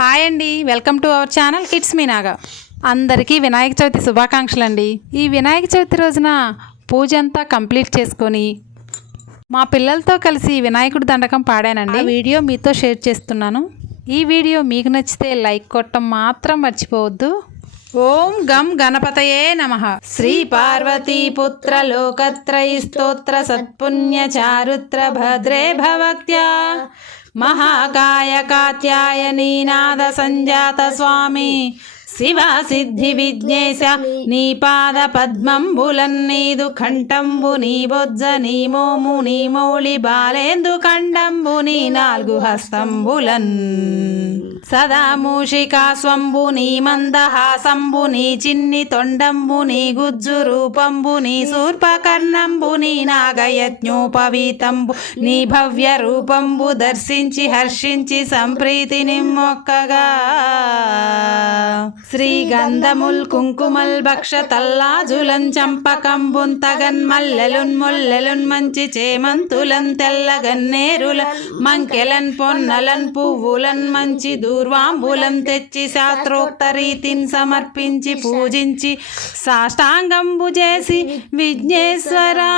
Hi అండి welcome to our channel kids మీనాగా అందరికీ వినాయక చవితి శుభాకాంక్షలు అండి ఈ వినాయక చవితి రోజున పూజ అంతా కంప్లీట్ చేసుకొని మా పిల్లలతో కలిసి వినాయకుడి దండకం పాడానండి. వీడియో మీతో షేర్ చేస్తున్నాను. ఈ వీడియో మీకు నచ్చితే లైక్ కొట్టడం మాత్రం మర్చిపోవద్దు. ఓం గం గణపతయే నమ. శ్రీ పార్వతీ పుత్ర లోకత్రయ స్తోత్ర సత్పుణ్య చారుత్ర భద్రే భవక్త్యా మహాకాయ కాత్యాయనీనాద సంజాత స్వామి శివ సిద్ధి విజ్ఞేశ నీ పాద పద్మంబులన్ నీదు కంఠంబు నీ బొజ్జ నీ మోము నీ మౌళి బాలేందు ఖండం. నీ నాలుగు హస్తంబులన్ సదా మూషికా స్వంబు నీ మందహాసంబు నీ చిన్ని తొండంబు నీ గుజ్జు రూపంబు నీ శూర్పకర్ణంబు నీ నాగయజ్ఞోపవీతంబు నీ భవ్య రూపంబు దర్శించి హర్షించి సంప్రీతిని మొక్కగా శ్రీగంధముల్ కుంకుమల్ భక్ష తల్లాజులం చంపకంబున్ తగన్ మల్లెలున్ ముల్లెలున్ మంచి చేమంతులన్ తెల్లగన్నేరుల మంకెలన్ పొన్నలన్ పువ్వులన్ మంచి దూర్వాంబులం తెచ్చి శాస్త్రోక్త రీతిని సమర్పించి పూజించి సాష్టాంగంబు చేసి విఘ్నేశ్వరా.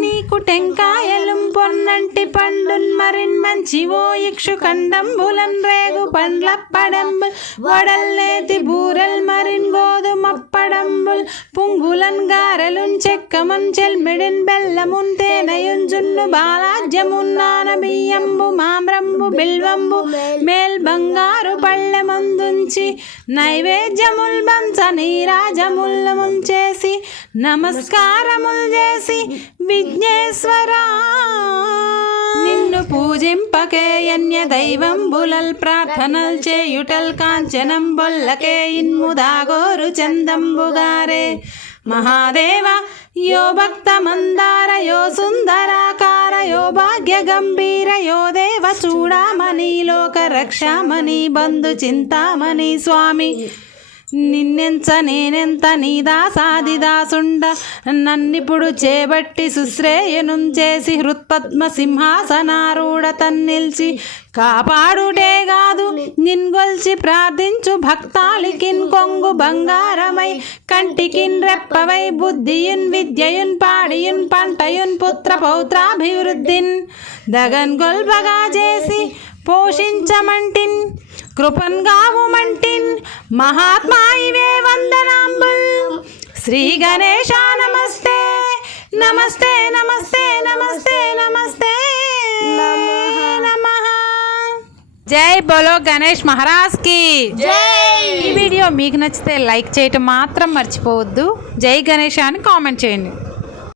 నీకు టెంకాయలు పొన్నంటి పండున్ మరిన్ మంచి ఓ ఇక్షు కండంబులన్ రేగు పండ్ల పడంబుల్ వడల్లేతి బూరల్ మరిన్ గోధుమప్పడంబుల్ పుంగులన్ గారెలున్ చెక్కమన్ చెల్మిడిన్ బెల్లమున్ తేనయున్ జున్ను బాలాజ్యమున్నాన బియ్యంబు మామ్రంబు బిల్వంబు మేల్ బంగారు పళ్ళెమందుంచి నైవేద్యముల్ బంచ నీరాజముల్ ముంచేసి నమస్కారముల్ చేసి విఘ్నేశ్వరా. నిన్ను పూజింపకే అన్య దైవం బులల్ ప్రార్థనల్ చేయుటల్ కాంచనం బొల్లకే ఇన్ముదాగోరు చందంబుగారే. మహాదేవ యో భక్త గంభీర యోదేవ దేవ చూడామణి లోక రక్షామణి బంధు చింతామణి స్వామి. నిన్నెంచ నేనెంత నీదా సాదిదాసుండ నన్నిప్పుడు చేబట్టి సుశ్రేయనుం చేసి హృత్పద్మ సింహాసనారూఢ తన్నిల్చి కాపాడుటే కాదు నిన్గొల్చి ప్రార్థించు భక్తాళికిన్ కొంగు బంగారమై కంటికిన్ రెప్పవై బుద్ధియున్ విద్యయున్ పాడియున్ పంటయున్ పుత్ర పౌత్రాభివృద్ధిన్. దగన్ గొల్బగా చేసి పోషించమంటిన్ కృపన్గావుమంటిన్ మహాత్మా ఇవే వందనాంబుల్. శ్రీ గణేశ నమస్తే నమస్తే నమస్తే నమస్తే నమస్తే. జై బోలో గణేష్ మహారాజ్కి ఈ వీడియో మీకు నచ్చితే లైక్ చేయటం మాత్రం మర్చిపోవద్దు. జై గణేష్ అని కామెంట్ చేయండి.